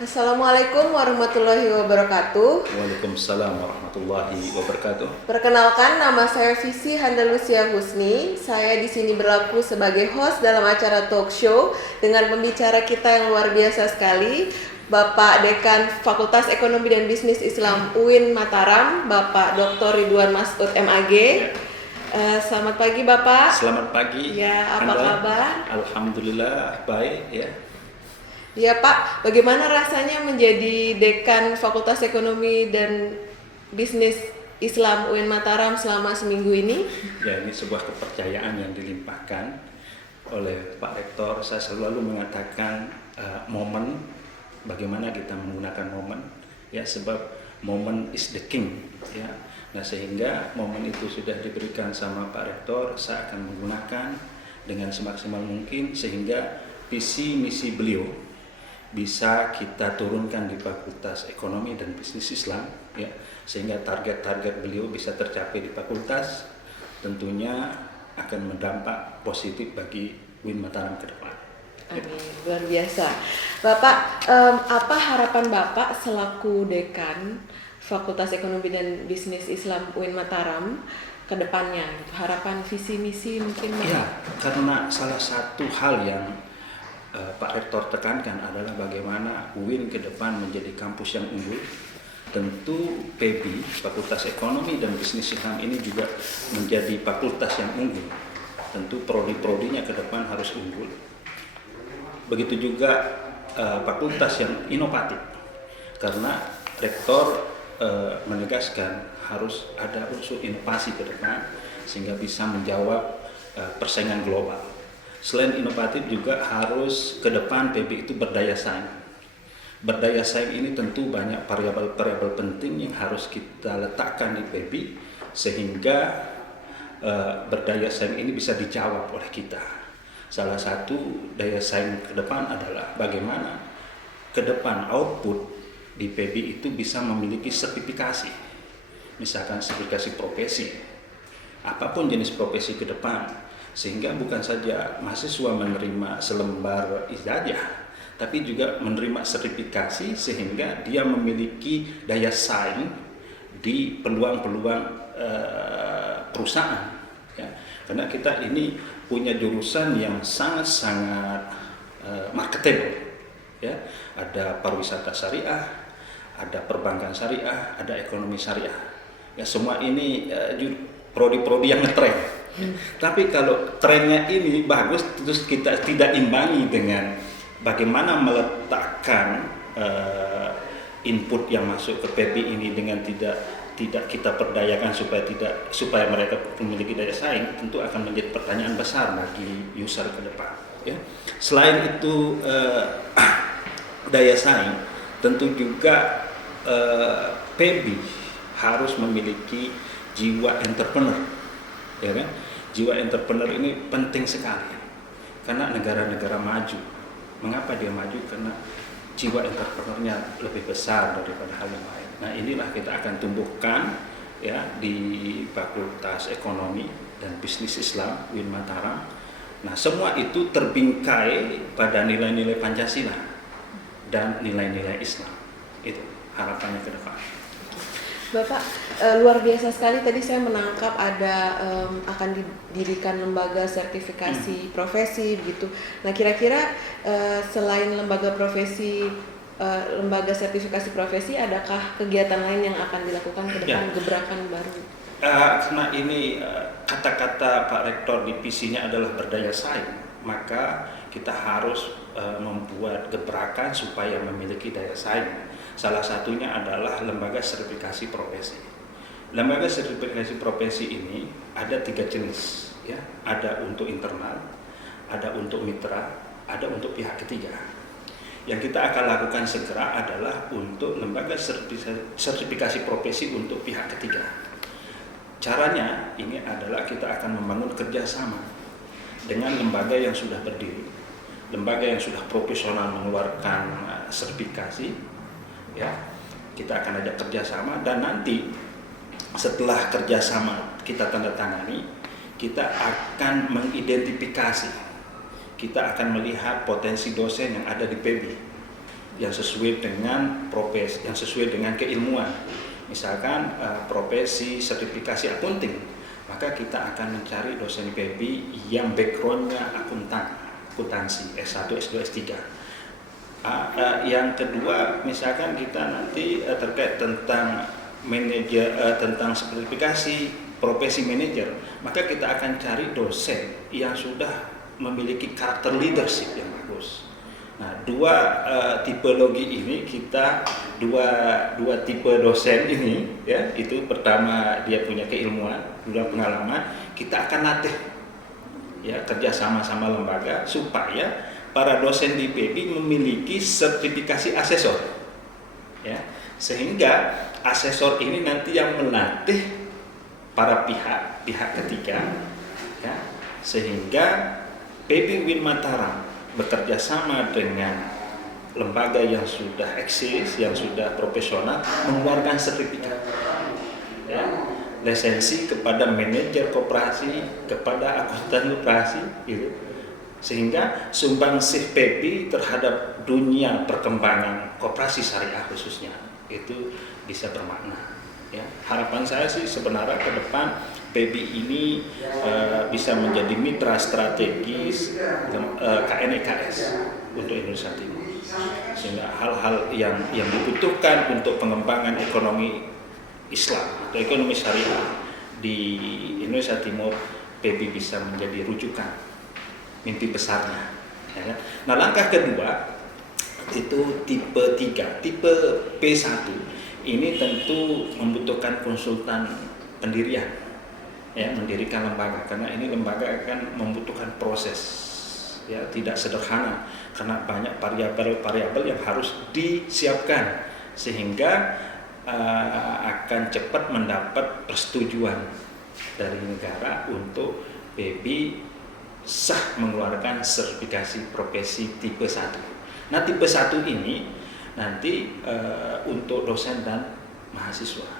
Assalamualaikum warahmatullahi wabarakatuh. Waalaikumsalam warahmatullahi wabarakatuh. Perkenalkan, nama saya Visi Handalusia Husni. Saya di sini berlaku sebagai host dalam acara talk show dengan pembicara kita yang luar biasa sekali, Bapak Dekan Fakultas Ekonomi dan Bisnis Islam UIN Mataram, Bapak Dr. Ridwan Masud MAG. Selamat pagi Bapak. Selamat pagi. Ya, apa kabar? Alhamdulillah baik ya. Ya Pak, bagaimana rasanya menjadi Dekan Fakultas Ekonomi dan Bisnis Islam UIN Mataram selama seminggu ini? Ya, ini sebuah kepercayaan yang dilimpahkan oleh Pak Rektor. Saya selalu mengatakan momen, bagaimana kita menggunakan momen, ya, sebab momen is the king, ya. Nah, sehingga momen itu sudah diberikan sama Pak Rektor, saya akan menggunakan dengan semaksimal mungkin sehingga visi misi beliau bisa kita turunkan di Fakultas Ekonomi dan Bisnis Islam, ya, sehingga target-target beliau bisa tercapai di fakultas, tentunya akan berdampak positif bagi UIN Mataram ke depan. Amin, luar biasa. Bapak, apa harapan Bapak selaku Dekan Fakultas Ekonomi dan Bisnis Islam UIN Mataram ke depannya? Harapan visi misi mungkin? Ya, karena salah satu hal yang Pak Rektor tekankan adalah bagaimana UIN ke depan menjadi kampus yang unggul. Tentu PEBI, Fakultas Ekonomi dan Bisnis Islam ini juga menjadi fakultas yang unggul. Tentu prodi-prodinya ke depan harus unggul. Begitu juga fakultas yang inovatif, karena Rektor menegaskan harus ada unsur inovasi ke depan sehingga bisa menjawab persaingan global. Selain inovatif juga harus ke depan PEBI itu berdaya saing. Berdaya saing ini tentu banyak variabel-variabel penting yang harus kita letakkan di PEBI sehingga berdaya saing ini bisa dijawab oleh kita. Salah satu daya saing ke depan adalah bagaimana ke depan output di PEBI itu bisa memiliki sertifikasi. Misalkan sertifikasi profesi. Apapun jenis profesi ke depan, sehingga bukan saja mahasiswa menerima selembar ijazah, tapi juga menerima sertifikasi sehingga dia memiliki daya saing di peluang-peluang perusahaan, ya. Karena kita ini punya jurusan yang sangat-sangat marketable, ya. Ada pariwisata syariah, ada perbankan syariah, ada ekonomi syariah, ya. Semua ini prodi-prodi yang ngetren. Tapi kalau trennya ini bagus, terus kita tidak imbangi dengan bagaimana meletakkan input yang masuk ke PEBI ini dengan tidak kita perdayakan supaya mereka memiliki daya saing, tentu akan menjadi pertanyaan besar bagi user ke depan, ya. Selain itu daya saing, tentu juga PEBI harus memiliki jiwa entrepreneur, ya kan? Jiwa entrepreneur ini penting sekali karena negara-negara maju. Mengapa dia maju? Karena jiwa entrepreneurnya lebih besar daripada hal yang lain. Nah, inilah kita akan tumbuhkan, ya, di Fakultas Ekonomi dan Bisnis Islam UIN Mataram. Nah, semua itu terbingkai pada nilai-nilai Pancasila dan nilai-nilai Islam. Itu harapannya ke depan. Bapak, luar biasa sekali tadi saya menangkap ada akan didirikan lembaga sertifikasi profesi begitu. Nah, kira-kira selain lembaga sertifikasi profesi, adakah kegiatan lain yang akan dilakukan ke depan, gebrakan baru? Karena ini kata-kata Pak Rektor di visinya adalah berdaya saing, maka kita harus membuat gebrakan supaya memiliki daya saing. Salah satunya adalah lembaga sertifikasi profesi. Lembaga sertifikasi profesi ini ada 3 jenis, ya. Ada untuk internal, ada untuk mitra, ada untuk pihak ketiga. Yang kita akan lakukan segera adalah untuk lembaga sertifikasi profesi untuk pihak ketiga. Caranya ini adalah kita akan membangun kerjasama dengan lembaga yang sudah berdiri, lembaga yang sudah profesional mengeluarkan sertifikasi, ya. Kita akan ajak kerjasama dan nanti setelah kerjasama kita tanda tangani, kita akan mengidentifikasi, kita akan melihat potensi dosen yang ada di PEBI. yang sesuai dengan profesi, yang sesuai dengan keilmuan. Misalkan profesi sertifikasi akunting, maka kita akan mencari dosen PB yang backgroundnya akuntansi S1, S2, S3. Yang kedua, misalkan kita nanti terkait tentang manajer, tentang sertifikasi profesi manajer, maka kita akan cari dosen yang sudah memiliki karakter leadership yang bagus. Nah, dua tipologi ini kita dua tipe dosen ini, ya, itu pertama dia punya keilmuan, dua pengalaman, kita akan latih, ya, kerja sama lembaga supaya para dosen di PB memiliki sertifikasi asesor, ya, sehingga asesor ini nanti yang melatih para pihak ketiga, ya, sehingga PB Win Mataram bekerja sama dengan lembaga yang sudah eksis, yang sudah profesional, mengeluarkan sertifikat, ya, lisensi kepada manajer koperasi, kepada akuntan koperasi, gitu. Sehingga sumbangsih PB terhadap dunia perkembangan koperasi syariah khususnya itu bisa bermakna. Ya, harapan saya sih sebenarnya ke depan PB ini bisa menjadi mitra strategis KNEKS untuk Indonesia Timur, sehingga hal-hal yang dibutuhkan untuk pengembangan ekonomi Islam atau ekonomi syariah di Indonesia Timur, PB bisa menjadi rujukan mimpi besarnya, ya. Nah, langkah kedua itu tipe 3, tipe P1 ini tentu membutuhkan konsultan pendirian, ya, mendirikan lembaga, karena ini lembaga akan membutuhkan proses, ya, tidak sederhana karena banyak variabel yang harus disiapkan sehingga akan cepat mendapat persetujuan dari negara untuk PB sah mengeluarkan sertifikasi profesi tipe 1. Nah, tipe 1 ini nanti untuk dosen dan mahasiswa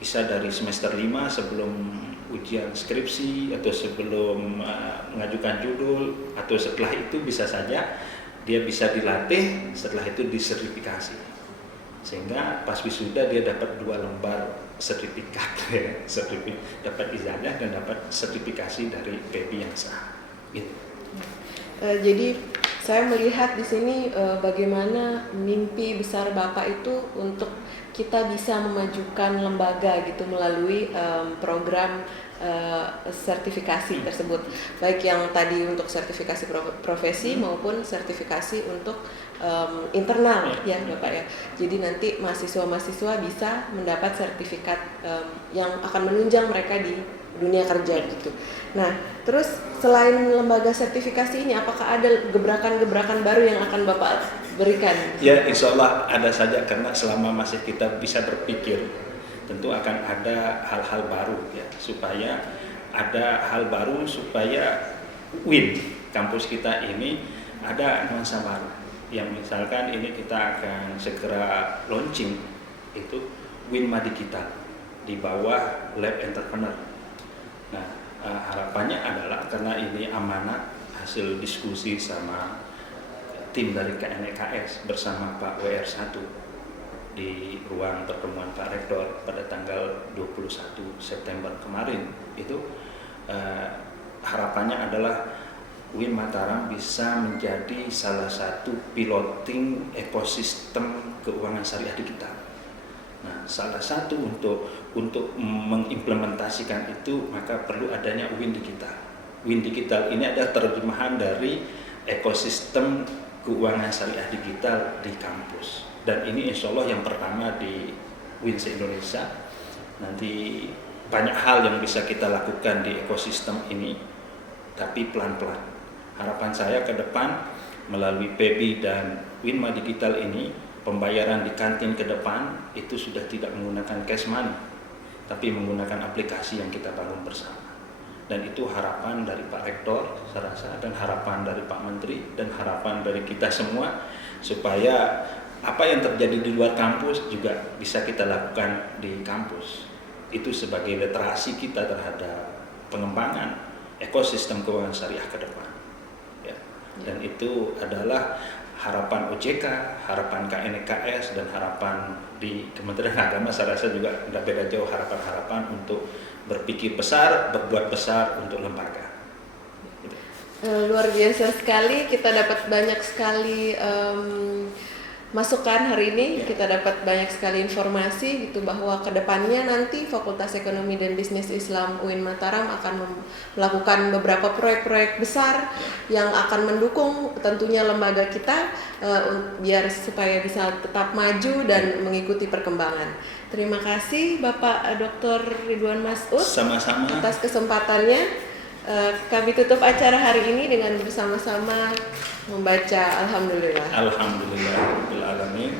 bisa dari semester 5 sebelum ujian skripsi atau sebelum mengajukan judul, atau setelah itu bisa saja dia bisa dilatih, setelah itu disertifikasi, sehingga pas wisuda dia dapat 2 lembar sertifikat, ya, dapat ijazah dan dapat sertifikasi dari PB yang sah. Gitu. Jadi saya melihat di sini bagaimana mimpi besar Bapak itu untuk kita bisa memajukan lembaga gitu melalui program sertifikasi tersebut, baik yang tadi untuk sertifikasi profesi maupun sertifikasi untuk internal, ya Bapak, ya. Jadi nanti mahasiswa-mahasiswa bisa mendapat sertifikat yang akan menunjang mereka di dunia kerja gitu. Nah, terus selain lembaga sertifikasi ini, apakah ada gebrakan-gebrakan baru yang akan Bapak berikan? Ya, insya Allah ada saja, karena selama masih kita bisa berpikir, tentu akan ada hal-hal baru, ya, supaya ada hal baru supaya WIN kampus kita ini ada nuansa baru. Yang misalkan ini kita akan segera launching itu WIN Digital di bawah Lab Entrepreneur. Nah, harapannya adalah karena ini amanat hasil diskusi sama tim dari KNEKS bersama Pak WR1 di ruang pertemuan Pak Rektor pada tanggal 21 September kemarin, itu harapannya adalah WIN Mataram bisa menjadi salah satu piloting ekosistem keuangan syariah digital. Nah, salah satu untuk mengimplementasikan itu maka perlu adanya WIN Digital. WIN Digital ini adalah terjemahan dari ekosistem keuangan syariah digital di kampus. Dan ini insya Allah yang pertama di WIN se-Indonesia. Nanti banyak hal yang bisa kita lakukan di ekosistem ini, tapi pelan-pelan. Harapan saya ke depan melalui PB dan WIN Digital ini, pembayaran di kantin ke depan itu sudah tidak menggunakan cash money, tapi menggunakan aplikasi yang kita bangun bersama. Dan itu harapan dari Pak Rektor, saya rasa, dan harapan dari Pak Menteri, dan harapan dari kita semua, supaya apa yang terjadi di luar kampus juga bisa kita lakukan di kampus. Itu sebagai literasi kita terhadap pengembangan ekosistem keuangan syariah ke depan. Ya. Dan itu adalah harapan OJK, harapan KNKS, dan harapan di Kementerian Agama. Saya rasa juga tidak beda jauh harapan-harapan untuk berpikir besar, berbuat besar untuk lembaga. Gitu. Luar biasa sekali, kita dapat banyak sekali masukan hari ini, kita dapat banyak sekali informasi gitu bahwa kedepannya nanti Fakultas Ekonomi dan Bisnis Islam UIN Mataram akan melakukan beberapa proyek-proyek besar yang akan mendukung tentunya lembaga kita biar supaya bisa tetap maju dan mengikuti perkembangan. Terima kasih Bapak Dr. Ridwan Mas'ud Sama-sama. atas kesempatannya. Kami tutup acara hari ini dengan bersama-sama membaca Alhamdulillah. Alhamdulillahirabbil alamin.